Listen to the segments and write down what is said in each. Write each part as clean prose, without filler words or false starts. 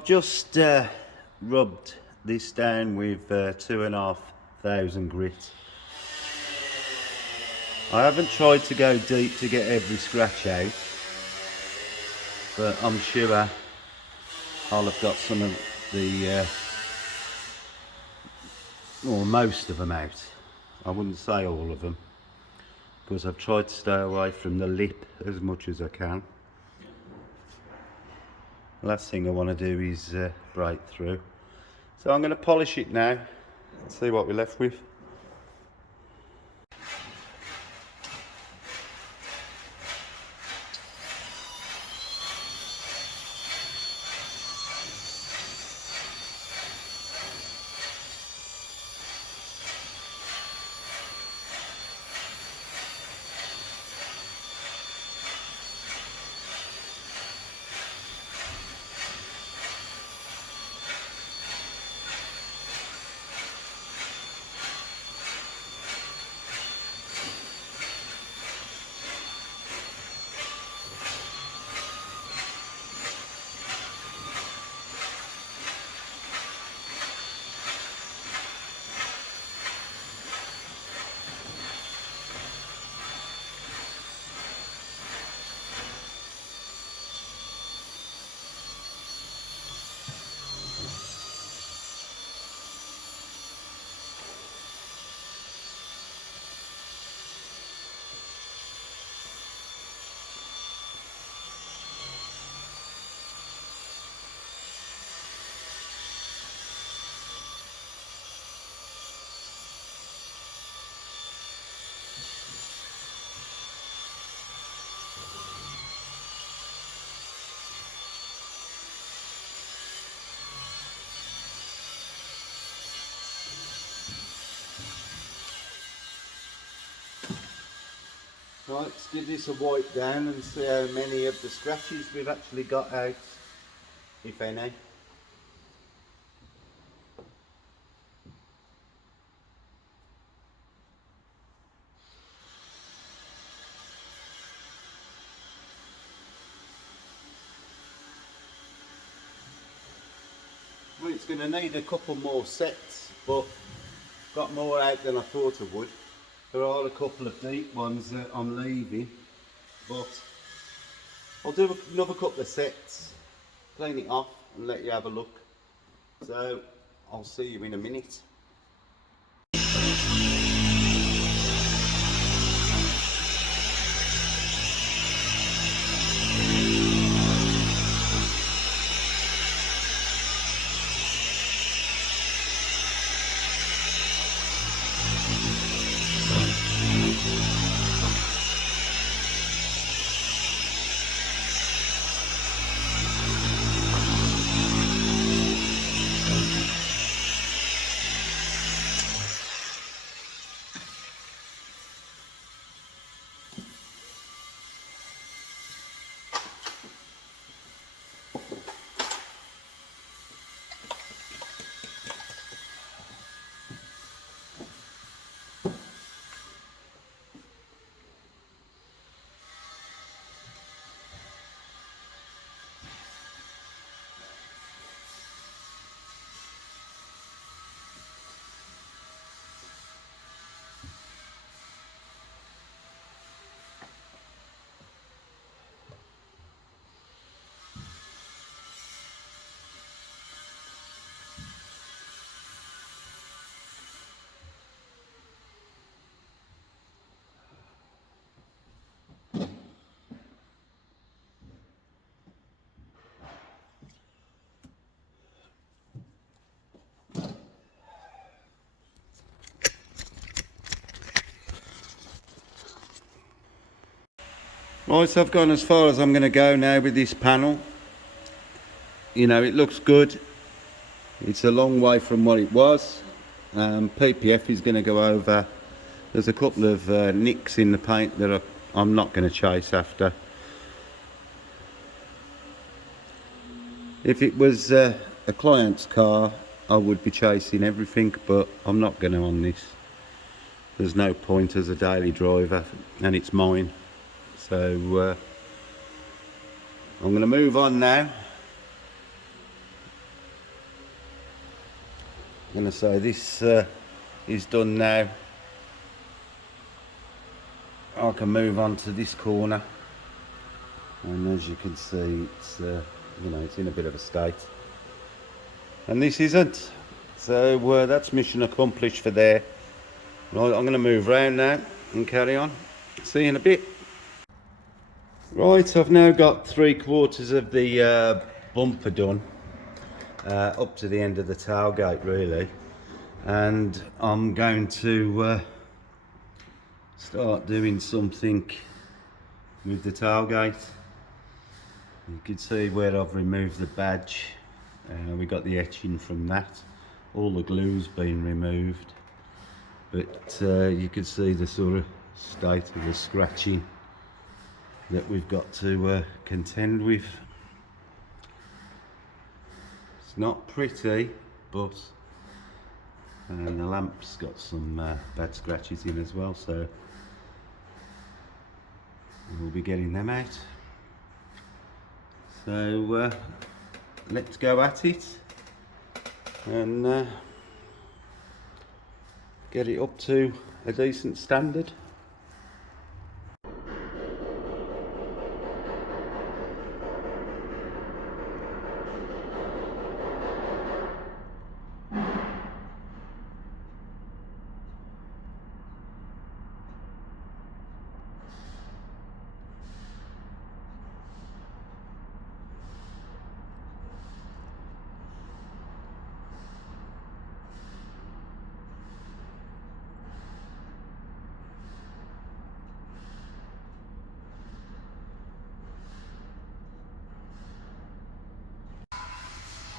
I've just rubbed this down with 2,500 grit. I haven't tried to go deep to get every scratch out, but I'm sure I'll have got some of the, or most of them out. I wouldn't say all of them, because I've tried to stay away from the lip as much as I can. Last thing I want to do is break through. So I'm going to polish it now and see what we're left with. Right, let's give this a wipe down and see how many of the scratches we've actually got out, if any. Well, it's going to need a couple more sets, but got more out than I thought I would. There are a couple of deep ones that I'm leaving, but I'll do another couple of sets, clean it off and let you have a look. So I'll see you in a minute. Right, so I've gone as far as I'm going to go now with this panel. You know, it looks good. It's a long way from what it was. PPF is going to go over. There's a couple of nicks in the paint that I'm not going to chase after. If it was a client's car, I would be chasing everything, but I'm not going to on this. There's no point as a daily driver, and it's mine. So I'm going to move on now I'm going to say this is done now. I can move on to this corner, and as you can see, it's it's in a bit of a state, and this isn't. So that's mission accomplished for there. Right, I'm going to move round now and carry on. See you in a bit. Right, I've now got 3/4 of the bumper done, up to the end of the tailgate really, and I'm going to start doing something with the tailgate. You can see where I've removed the badge. We got the etching from that. All the glue's been removed, but you can see the sort of state of the scratching that we've got to contend with. It's not pretty, but the lamp's got some bad scratches in as well, so we'll be getting them out. So let's go at it and get it up to a decent standard.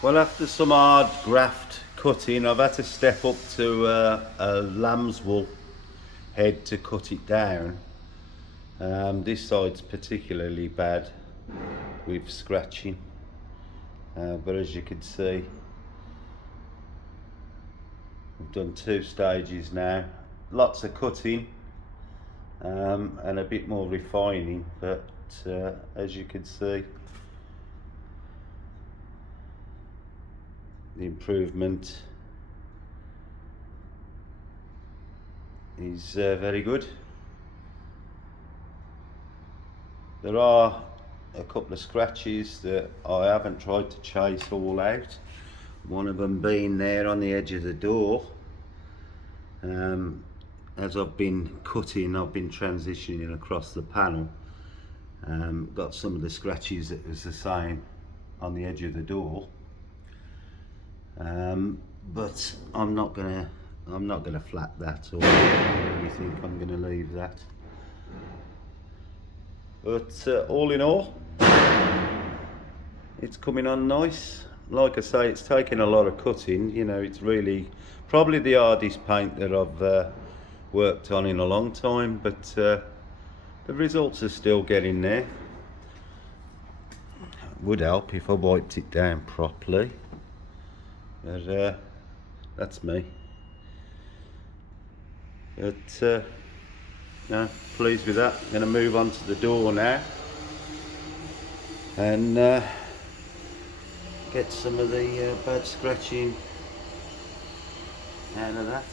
Well, after some hard graft cutting, I've had to step up to a lamb's wool head to cut it down. This side's particularly bad with scratching, but as you can see, we've done 2 stages now. Lots of cutting and a bit more refining, but as you can see, the improvement is very good. There are a couple of scratches that I haven't tried to chase all out. One of them being there on the edge of the door. As I've been cutting, I've been transitioning across the panel. Got some of the scratches that was the same on the edge of the door. But I'm not gonna flat that or anything. I'm gonna leave that. But all in all, it's coming on nice. Like I say, it's taken a lot of cutting. It's really probably the hardest paint that I've worked on in a long time, but the results are still getting there. Would help if I wiped it down properly, but that's me. But no, pleased with that. I'm going to move on to the door now and get some of the bad scratching out of that.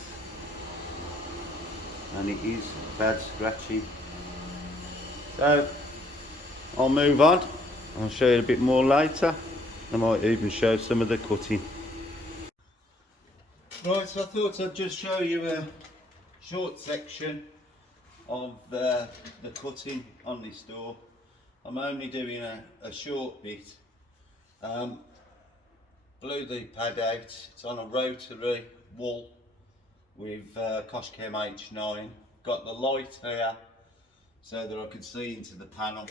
And it is bad scratching. So I'll move on. I'll show you a bit more later. I might even show some of the cutting. Right, so I thought I'd just show you a short section of the cutting on this door. I'm only doing a short bit. Blew the pad out. It's on a rotary wool with Koshkem H9. Got the light here so that I could see into the panel.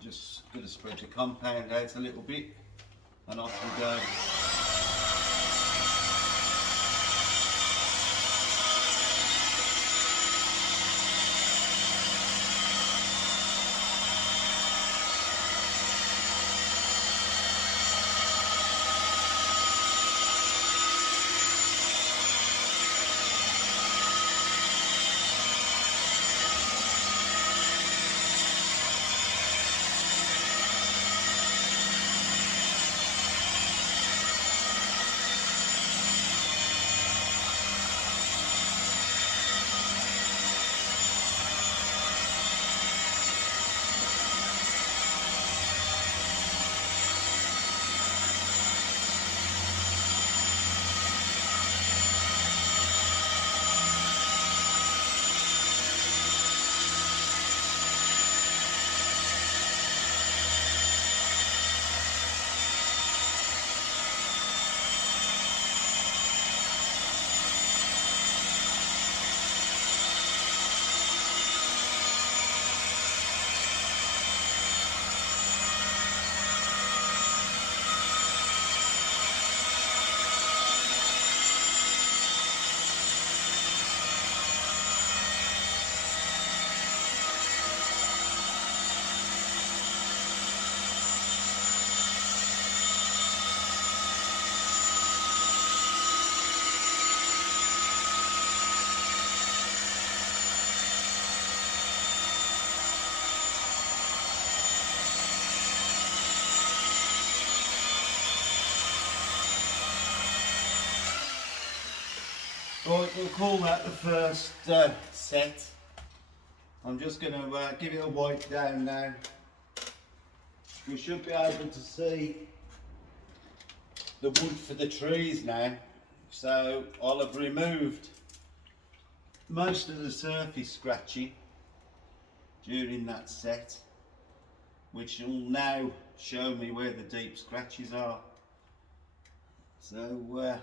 Just going to spread the compound out a little bit and off we go. Right, we'll call that the first set. I'm just going to give it a wipe down now. We should be able to see the wood for the trees now. So I'll have removed most of the surface scratching during that set, which will now show me where the deep scratches are. So let's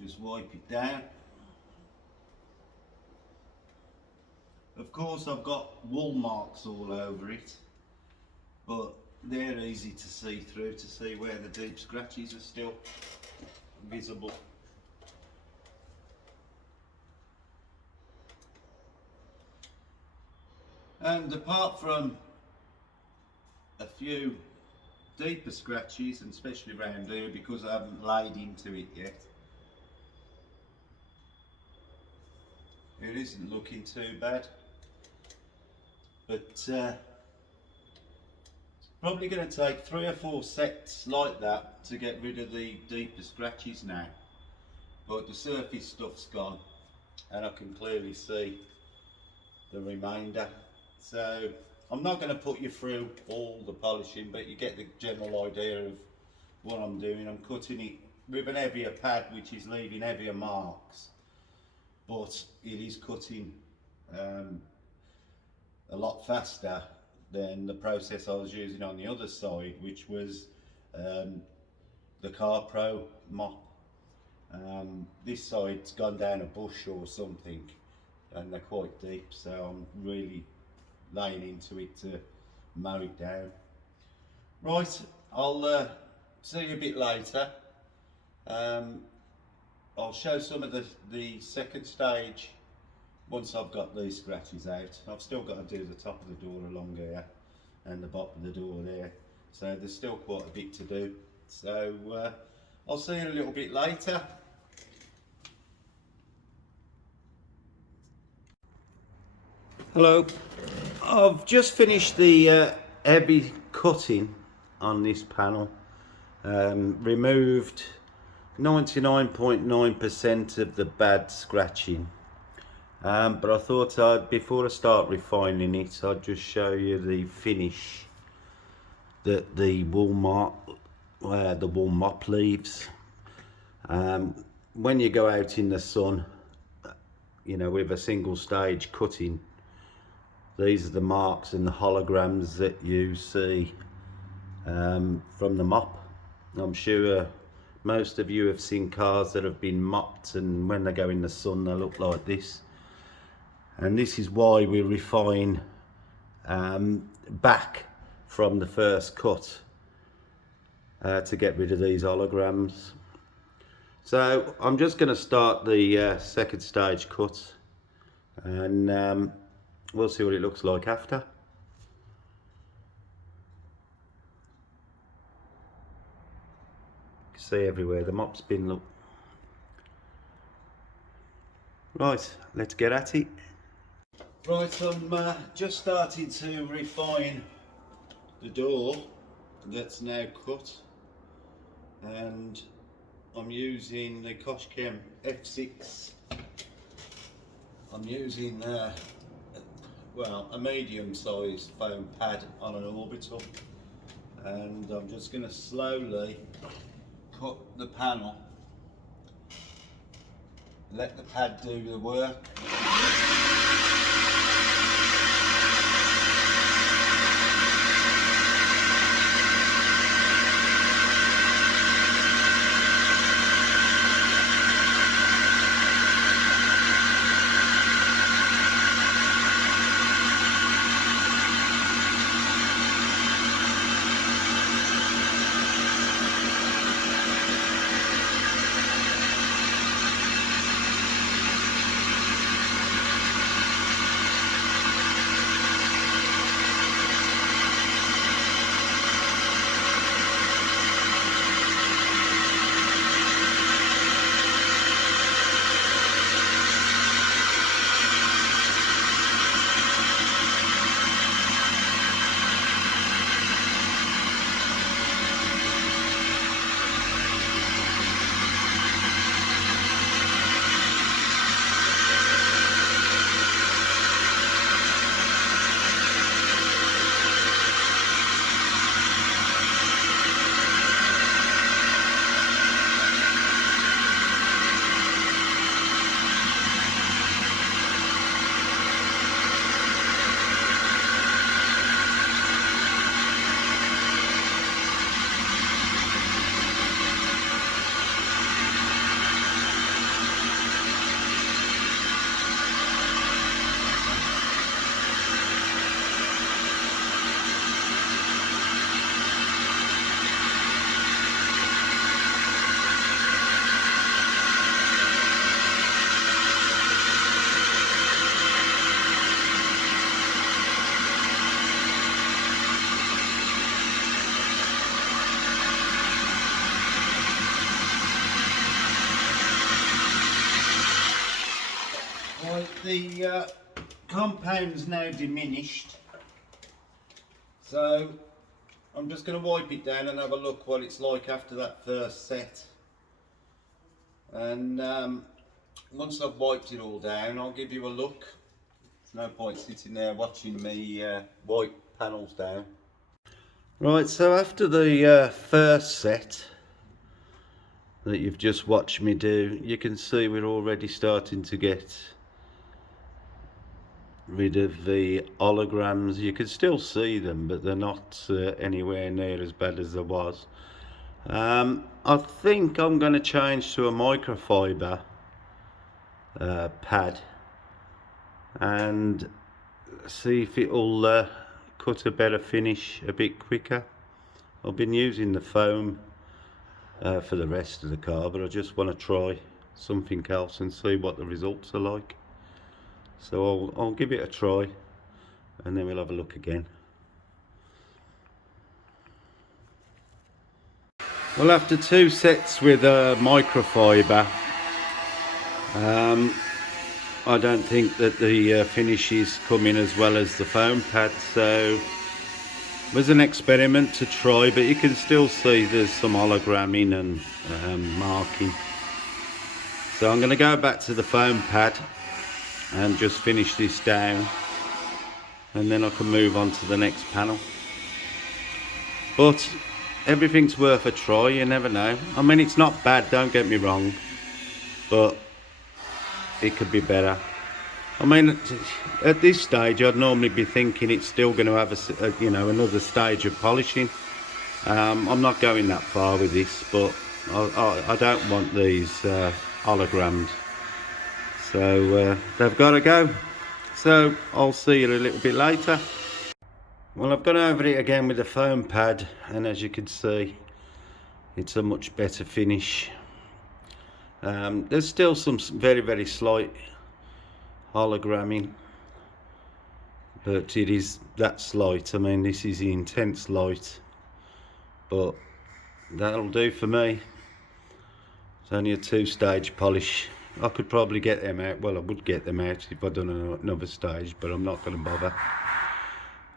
just wipe it down. Of course I've got wool marks all over it, but they're easy to see through to see where the deep scratches are still visible. And apart from a few deeper scratches, and especially around here because I haven't laid into it yet, it isn't looking too bad. But it's probably going to take 3 or 4 sets like that to get rid of the deeper scratches now. But the surface stuff's gone and I can clearly see the remainder. So I'm not going to put you through all the polishing, but you get the general idea of what I'm doing. I'm cutting it with an heavier pad, which is leaving heavier marks, but it is cutting a lot faster than the process I was using on the other side, which was the Car Pro mop. This side's gone down a bush or something and they're quite deep, so I'm really laying into it to mow it down. Right, I'll see you a bit later. I'll show some of the second stage once I've got these scratches out. I've still got to do the top of the door along here and the bottom of the door there, so there's still quite a bit to do. So I'll see you a little bit later. Hello, I've just finished the heavy cutting on this panel. Removed 99.9% of the bad scratching, but I thought before I start refining it, I'd just show you the finish that the wool mop leaves. When you go out in the sun, you know, with a single stage cutting, these are the marks and the holograms that you see from the mop. I'm sure most of you have seen cars that have been mopped, and when they go in the sun they look like this. And this is why we refine back from the first cut to get rid of these holograms. So I'm just going to start the second stage cut, and we'll see what it looks like after. You can see everywhere the mop's been, look. Right, let's get at it. Right, I'm just starting to refine the door that's now cut, and I'm using the Koshchem F6. I'm using well, a medium sized foam pad on an orbital, and I'm just going to slowly cut the panel, let the pad do the work. the compound's now diminished, so I'm just going to wipe it down and have a look what it's like after that first set. And once I've wiped it all down, I'll give you a look. There's no point sitting there watching me wipe panels down. Right, so after the first set that you've just watched me do, you can see we're already starting to get rid of the holograms. You can still see them, but they're not anywhere near as bad as there was. I think I'm going to change to a microfiber pad and see if it'll cut a better finish a bit quicker. I've been using the foam for the rest of the car, but I just want to try something else and see what the results are like. So I'll give it a try and then we'll have a look again. Well, after 2 sets with a microfiber, I don't think that the finish is coming as well as the foam pad, so it was an experiment to try, but you can still see there's some hologramming and marking. So I'm going to go back to the foam pad and just finish this down, and then I can move on to the next panel. But everything's worth a try, you never know. I mean, it's not bad, don't get me wrong, but it could be better. I mean, at this stage I'd normally be thinking it's still going to have a you know, another stage of polishing. I'm not going that far with this, but I don't want these holograms. So they've got to go. So I'll see you a little bit later. Well, I've gone over it again with the foam pad, and as you can see, it's a much better finish. There's still some very, very slight hologramming, but it is that slight. I mean, this is the intense light, but that'll do for me. It's only a 2-stage polish. I could probably get them out. Well, I would get them out if I'd done another stage, but I'm not going to bother.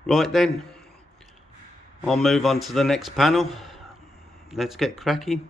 Right then, I'll move on to the next panel. Let's get cracking.